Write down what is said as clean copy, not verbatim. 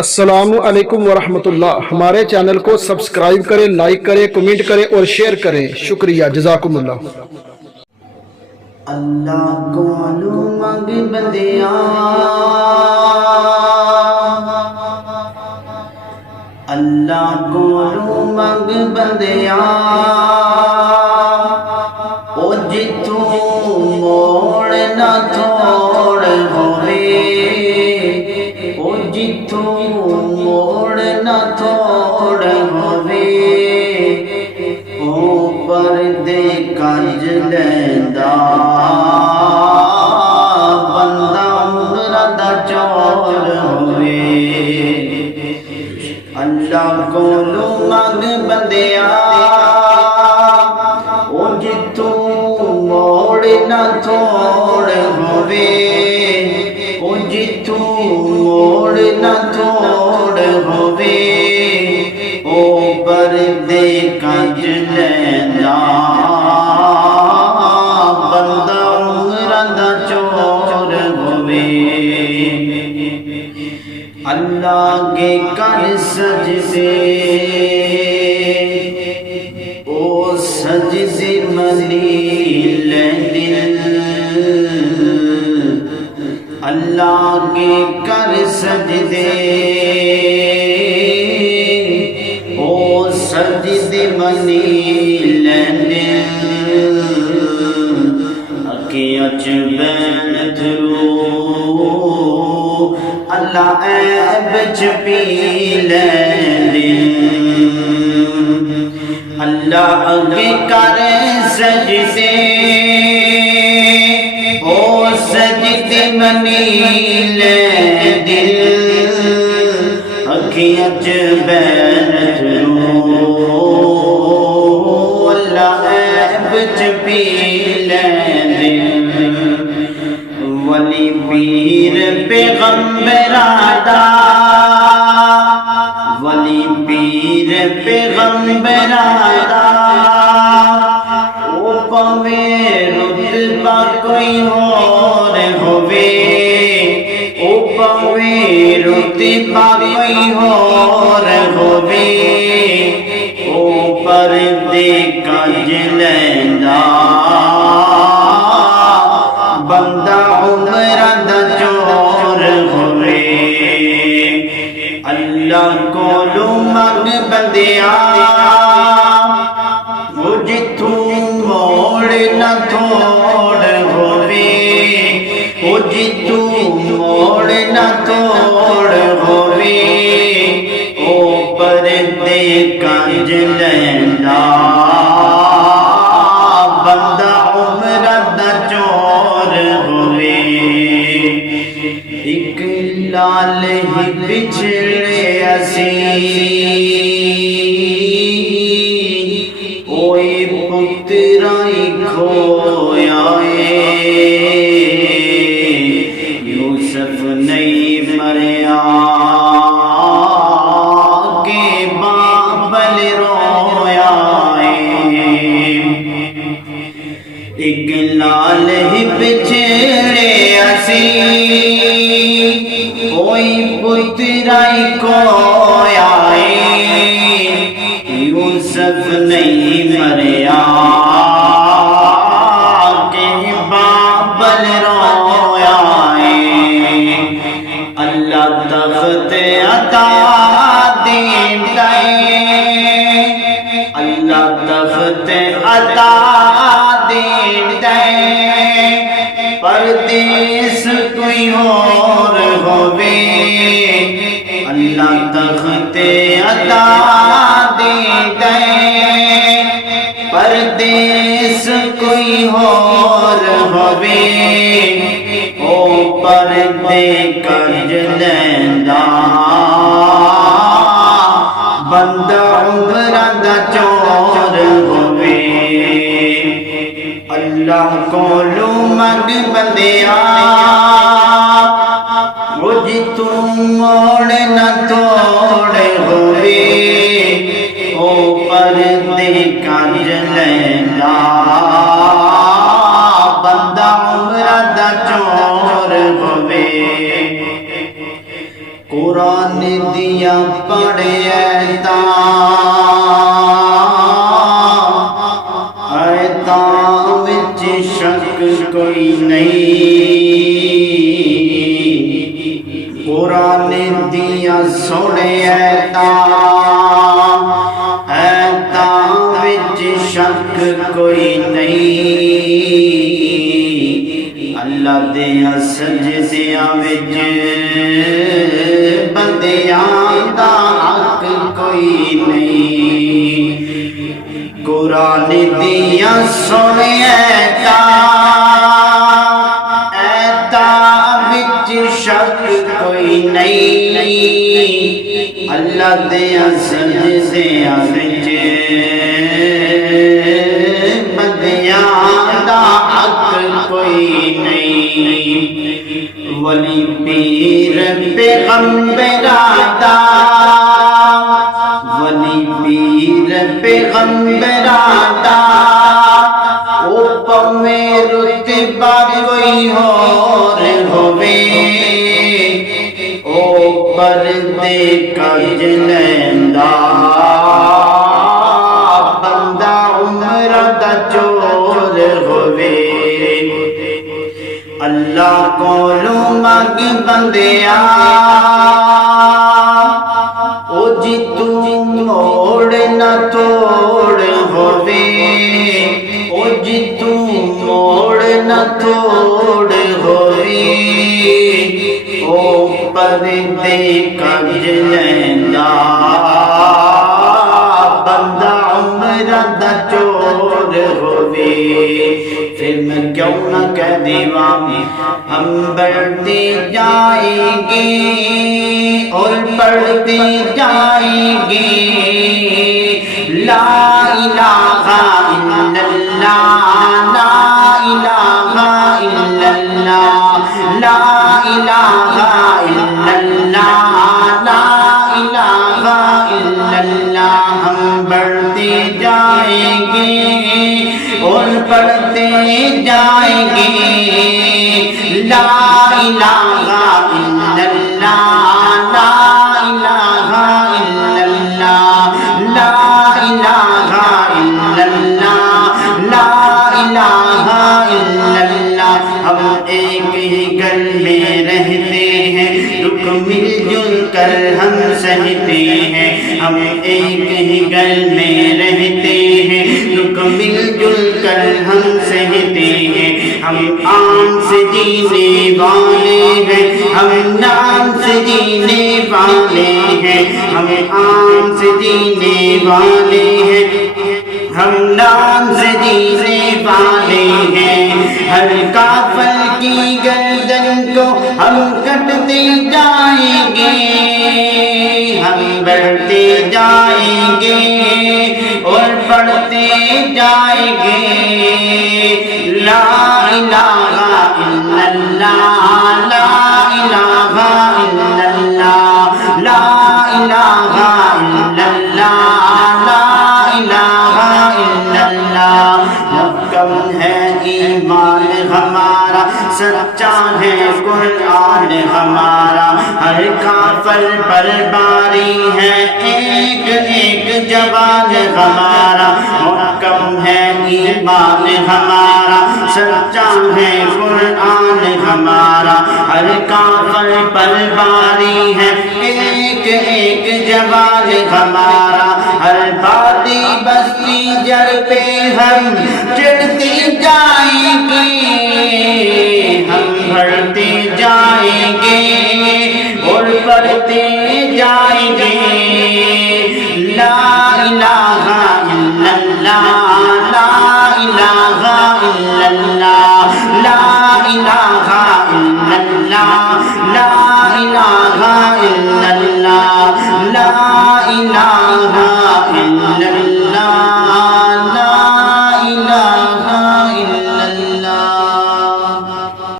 السلام علیکم ورحمۃ اللہ۔ ہمارے چینل کو سبسکرائب کریں، لائک کریں، کمنٹ کریں اور شیئر کریں۔ شکریہ، جزاکم اللہ۔ اللہ کولو منگ بندیاں، اللہ کولو منگ بندیاں، او جتوں موڑ نہ تھوڑ ہووے، او جتوں موڑ نہ تھوڑ ہووے، او پردے کنج لیندا بندہ عمرہ دا چور ہووے۔ اللہ کولو منگ بندیاں، او جتوں موڑ نہ تھوڑ ہووے، او جتوں موڑ نہ تھوڑ ہووے، او پردے کنج لیندا بندہ عمرہ دا چور ہووے۔ اللہ کے کر سجدے، او سجدے منی لے دل، اللہ کے کر سجدے، او سجدے منی لے دل، اکھیاں چ بین تھرو اللہ عیب چ پی لے دل، اللہ اگے کر سجدے، او سجدے منی لے دل، اکھیاں چ بین تھرو اللہ عیب چ پی لے دل۔ ولی پیر پیغمبراں دا، ولی پیر پیغمبراں دا، او پاویں رتبہ کوئی ہور ہووے، او پاویں رتبہ کوئی ہور ہووے، او پردے کنج لیندا بندہ عمرہ دا چور ہووے۔ اللہ کولو منگ بندیاں، او جتوں موڑ نہ تھوڑ ہووے، او جتوں موڑ نہ توڑ ہووے، او پردے کنج لیندا بندہ عمرہ دا چور ہووے۔ ایک لال ہی بچھڑے اسی، اوئے پترائی کھویا اے، یوسف نہیں مریا کہ بابل رویا اے۔ ایک لال ہی بچھڑے اسی، کوئی پترائی کھویا اے، یوسف نہیں مریا کہ بابل رویا اے۔ اللہ تخت عطا دیندا اے، اللہ تخت عطا دیندا اے، پردیس کوئی اور ہووے، اللہ تخت عطا دیندا اے، پردیس کوئی اور ہووے، او پردے کنج لیندا بندہ عمرہ دا چور ہووے۔ اللہ کولو منگ بندیاں، او جتوں موڑ نہ توڑ ہووے، او پردے کنج لیندا بندہ عمرہ دا چور ہووے۔ قرآن دیا پڑھے ایتاں وچ شک کوئی نہیں، قرآن دیا سونے ایتاں وچ شک کوئی نہیں، اللہ دیا سجدیاں وچ بندیاں دا حق کوئی نہیں، قرآن دیا سونے ایتاں وچ شک کوئی نہیں، اللہ دیا سجدیاں وچ بندیاں دا حق کوئی نہیں، ولی پیر پیغمبراں دا، ولی پیر پیغمبراں دا، او پویں رتبہ کوئی ہور ہووے، او پردے کج لیندا بندہ عمر دا چور ہووے، اللہ کولوں منگ بندیا او جی تو موڑ نہ توڑ ہووے، او جی تو موڑ نہ توڑ ہووے، او پردے کج لیندا بندہ عمر دا چور ہووے، پھر میں کیوں نہ کہہ دیواں ہم بڑھتے جائیں گے اور پڑھتے جائیں گے، لا الہ الا اللہ، لا الہ الا اللہ، لا الہ الا اللہ، لا الہ الا اللہ، ہم بڑھتے جائیں گے اور پڑھتے جائیں گے، لا الہ الا اللہ، لا الہ الا اللہ، لا الہ الا اللہ، لا الہ الا اللہ، ہم ایک ہی گھر میں رہتے ہیں، دکھ مل جل کر ہم سہتے ہیں، ہم ایک ہی گھر میں رہتے ہیں، دکھ مل جل کر ہم سہتے ہیں، ہم آن سے جینے والے ہیں، ہم نام سے جینے والے ہیں، ہم آن سے جینے والے ہیں، ہم نام سے جینے والے ہیں، ہر کافر کی گردن کو ہم کٹتے جائیں گے، ہم بڑھتے جائیں گے اور پڑھتے جائیں گے، لا الہ الا اللہ، لا الہ الا اللہ، لا الہ الا اللہ، لا الہ الا اللہ، محکم ہے ایمان ہمارا، سچا ہے قرآن ہمارا، ہر کافر پر باری ہے ایک ایک جوان ہمارا، محکم ہے ایمان ہمارا، سچا ہے قرآن ہمارا، ہر کافر پر باری ہے ایک ایک جوان ہمارا، ہر بادی بستی جر پہ ہم چڑھتے جائیں گے، ہم بڑھتے جائیں گے اور پڑھتے جائیں گے، لا الہ الا اللہ، لا الہ الا اللہ، لا الہ الا اللہ، لا الہ الا اللہ، لا الہ